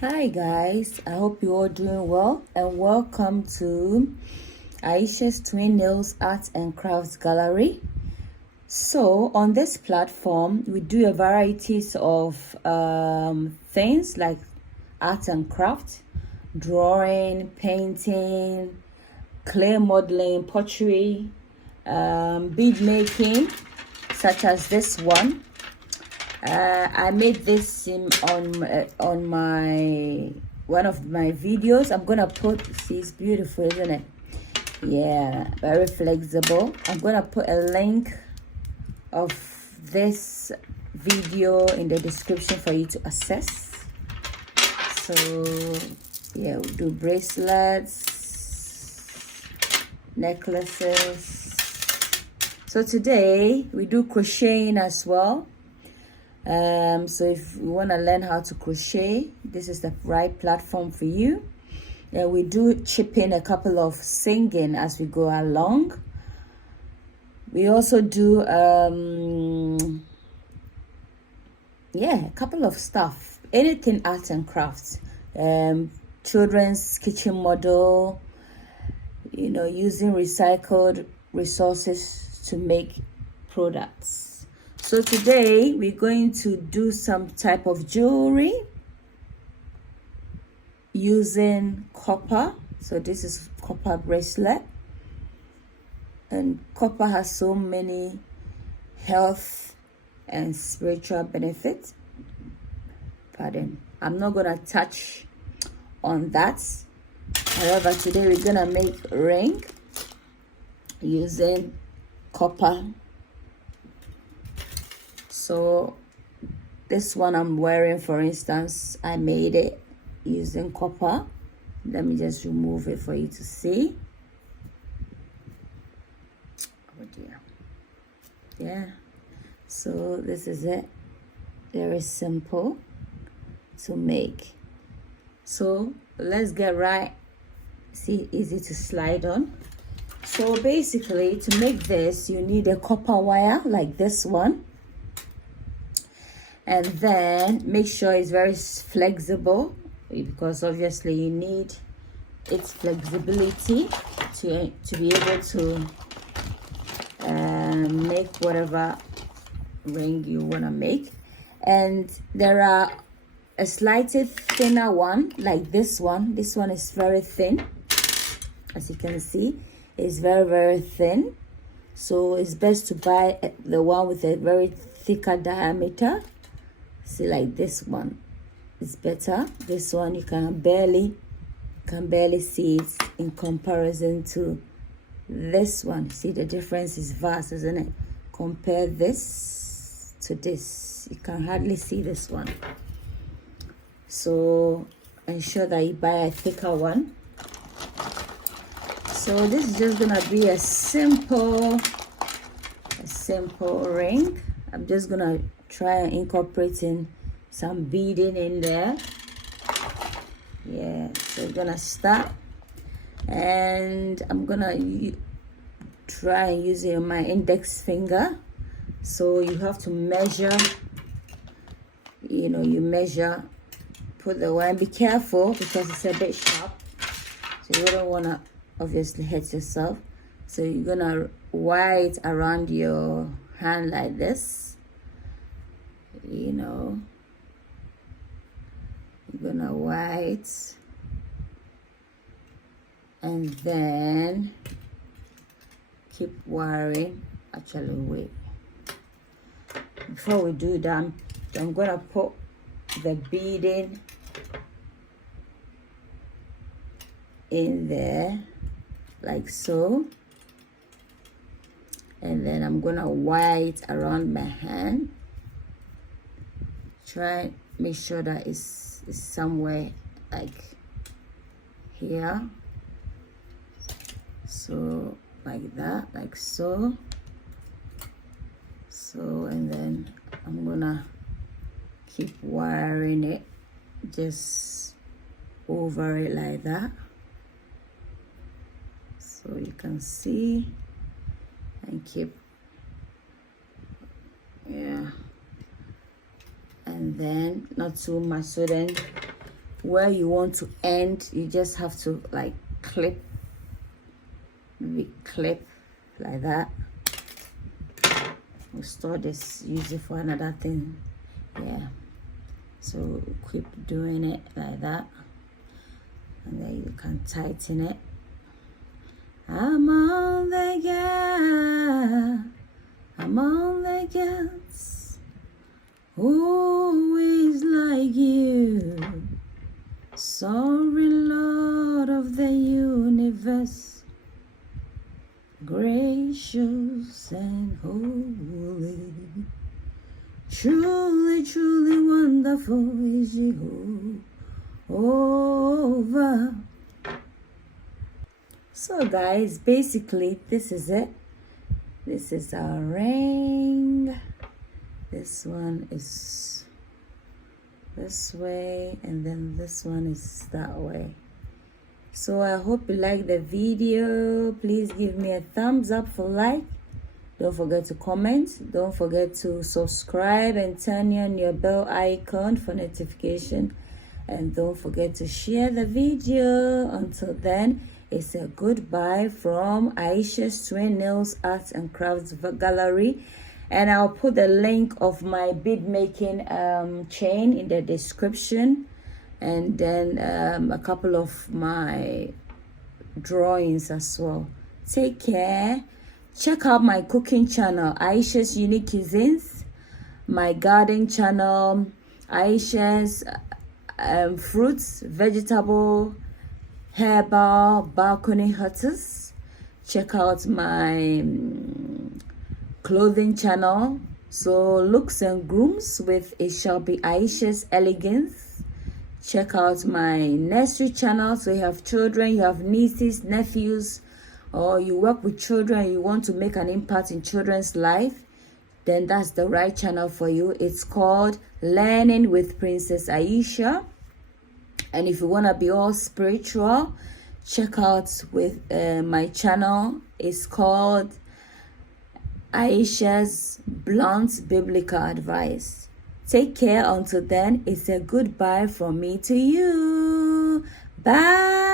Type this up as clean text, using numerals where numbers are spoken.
Hi guys, I hope you're all doing well and welcome to Ayesha's Twin Nails Art and Crafts Gallery. So on this platform, we do a varieties of things like art and craft, drawing, painting, clay modeling, pottery, bead making, such as this one. I made this on my one of my videos. I'm gonna put, see, it's beautiful, isn't it? Yeah, very flexible. I'm gonna put a link of this video in the description for you to access. So yeah, we do bracelets, necklaces. So today we do crocheting as well. So if you want to learn how to crochet, this is the right platform for you. We do chip in a couple of singing as we go along. We also do a couple of stuff, anything art and crafts, children's kitchen model, using recycled resources to make products. So today we're going to do some type of jewelry using copper. So this is copper bracelet, and copper has so many health and spiritual benefits. Pardon, I'm not gonna touch on that. However, today we're gonna make ring using copper. So this one I'm wearing, for instance, I made it using copper. Let me just remove it for you to see. Oh dear. Yeah, so this is it. Very simple to make. So let's get right. See, easy to slide on. So basically, to make this, you need a copper wire like this one. And then make sure it's very flexible, because obviously you need its flexibility to be able to make whatever ring you want to make. And there are a slightly thinner one like this one. This one is very thin, as you can see. It's very, very thin. So it's best to buy the one with a very thicker diameter. See, like this one is better. This one you can barely see it in comparison to this one. See, the difference is vast, isn't it? Compare this to this, you can hardly see this one. So ensure that you buy a thicker one. So this is just gonna be a simple ring. I'm just gonna try and incorporating some beading in there. Yeah, so we're gonna start, and I'm gonna try and using my index finger. So you have to measure, you measure, put the wire, be careful because it's a bit sharp, so you don't want to obviously hurt yourself. So you're gonna wire it around your hand like this. You're gonna wire it, and then keep wiring. Actually, wait, before we do that, I'm gonna put the beading in there like so, and then I'm gonna wire it around my hand. Try make sure that it's somewhere like here, so like that, like so. And then I'm gonna keep wiring it just over it like that, so you can see, and keep, yeah, and then not too much, so then where you want to end, you just have to like clip, maybe clip like that. We'll store this, use it for another thing. Yeah, so keep doing it like that, and then you can tighten it. Among the gods, who is like you, sovereign Lord of the universe, gracious and holy, truly, truly wonderful is Jehovah. So guys, basically this is it. This is our ring. This one is this way, and then this one is that way. So I hope you like the video. Please give me a thumbs up for like. Don't forget to comment. Don't forget to subscribe and turn on your bell icon for notification. And don't forget to share the video. Until then, it's a goodbye from Ayesha's Twin Nails Arts and Crafts Gallery. And I'll put the link of my bead making chain in the description. And then a couple of my drawings as well. Take care. Check out my cooking channel, Ayesha's Unique Cuisines. My garden channel, Ayesha's fruits, vegetable, herbal, balcony hutters. Check out my clothing channel, so looks and grooms with it shall be Ayesha's Elegance. Check out my nursery channel, so you have children, you have nieces, nephews, or you work with children and you want to make an impact in children's life, then that's the right channel for you. It's called Learning with Princess Ayesha. And if you want to be all spiritual, check out with my channel. It's called Ayesha's Blunt Biblical Advice. Take care. Until then, it's a goodbye from me to you. Bye.